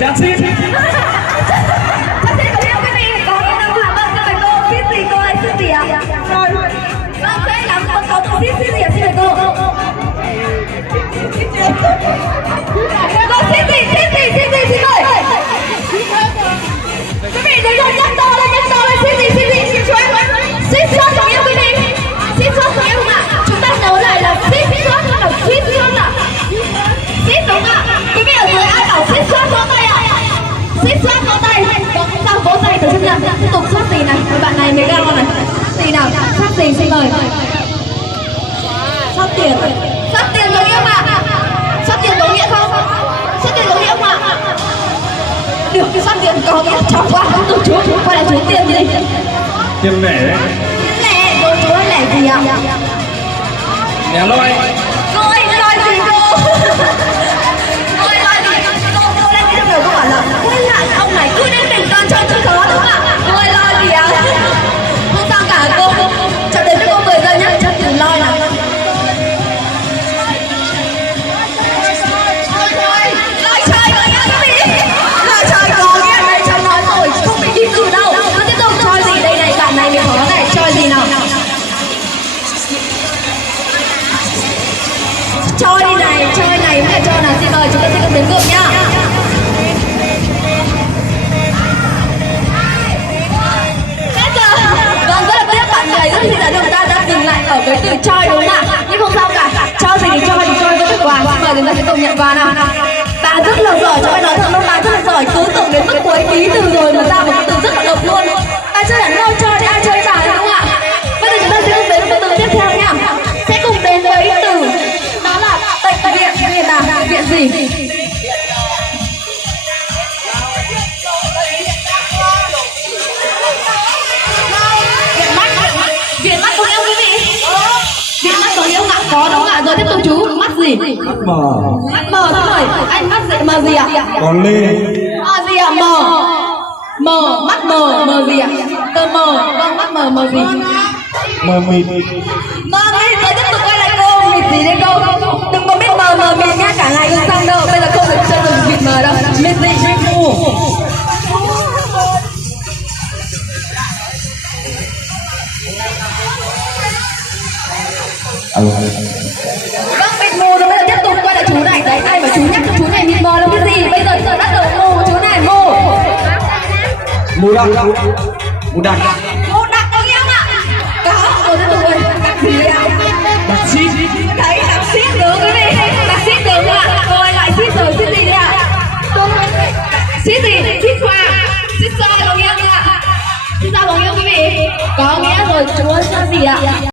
Chắc xít. Chắc xít có biết không quý vị? Có nghĩa đâu hả? Vâng, xin mời cô. Xít gì cô ơi? Xít gì ạ? Rồi. Vâng, sẽ làm con có một xít gì ạ? Xin mời cô. Cô xít gì? Xít gì? Xin mời. Quý vị đừng có nhắc to lên, xít gì? Xin chú em. Xít xót có nghĩa quý vị? Xít xót có nghĩa không ạ? Chúng ta nhớ lại là xít xót không là xít xót ạ? Xít đúng ạ? Quý vị ở dưới ai bảo xít xót vỗ tay ạ? Xít xót vỗ tay. Có sao vỗ tay từ chấp nhận. Tiếp tục xót gì này? Bạn này mới cao này. Gì nào? Xót gì xin mời. Xót tiền. Xót tiền có nghĩa không ạ? Xót tiền có nghĩa không? Xót tiền có nghĩa không ạ? Được cái xót tiền có nghĩa chọn qua không từ chú quay lại chú tiền gì? Tiền lẻ đấy. Lẻ, chú ơi lẻ gì ạ? Lẻ loi. Cô ơi, loi gì cô? Cô ơi, loi gì? Cô đang nghĩ trong đầu cô bảo là quay lại ông này cứ đến mình con cho chú khó đúng không ạ? Cô ơi, loi gì ạ? Không sao cả cô, cho đến cho cô 10 giây nhé, cho từ loi nào. Loi chơi có nghĩa cái gì? Loi chơi có nghĩa đây trong nói rồi, không bị đi từ đâu. Nó tiếp tục chơi gì đây này, bạn này mình khó này, chơi gì nào? Chơi này mới là chơi nào, xin mời chúng ta sẽ cùng đến cùng nhá. Hết giờ. Vâng, rất là tiếc bạn này rất là được ta đã dừng lại ở cái từ chơi đúng không ạ? Nhưng không sao cả, chơi gì thì chơi vẫn được quà. Xin mời chúng ta sẽ cùng nhận quà nào. Bạn rất là giỏi, cho em nói thật luôn, bạn rất là giỏi, cứ tưởng đến mức cuối ký từ rồi mà ra một cái từ rất là độc luôn. Bạn chơi hẳn lôi chơi thì ai chơi trả đúng không ạ? Bây giờ chúng ta sẽ cùng đến với từ tiếp theo nhá. Sẽ cùng đến với từ đó là bệnh viện. Viện nào? Viện gì? Viện mắt. Viện mắt có nghĩa không quý vị? Viện mắt có nghĩa không ạ? Có đúng không ạ? Rồi tiếp tục chú. Mắt gì? Mắt mờ. Mắt mờ thôi rồi. Anh mắt gì? Mờ gì ạ? Còn lê. Mờ gì ạ? Mờ. Mờ. Mắt mờ. Mờ gì ạ? Tờ mờ. Vâng, mắt mờ. Mờ gì? Mờ mịt. Mờ mịt. Rồi tiếp tục quay lại cô. Mịt gì đấy cô? Đừng có biết mờ mịt nhá. Cả ngày không xong đâu. Bây giờ không được chơi được mịt mờ đâu. Mịt gì? Mịt mù. Vâng, mịt mù rồi. Bây giờ tiếp tục quay lại chú này. Đấy, ai mà chú nhắc cho chú này mịt mờ là cái gì? Bây giờ chúng ta bắt đầu mù chú này. Mù. Mù đặc. Mù đặc. Mù đặc có nghĩa không ạ? Có. Rồi tiếp tục ơi. Đặc gì ạ? Đặc xít. Đấy, đặc xít đúng quý vị. Đặc xít đúng ạ. Rồi lại xít rồi. Xít gì đấy ạ? Xít gì? Xít xoa. Xít xoa có nghĩa không ạ? Xít xoa có nghĩa không quý vị? Có nghĩa rồi. Chú ơi, xoa gì ạ?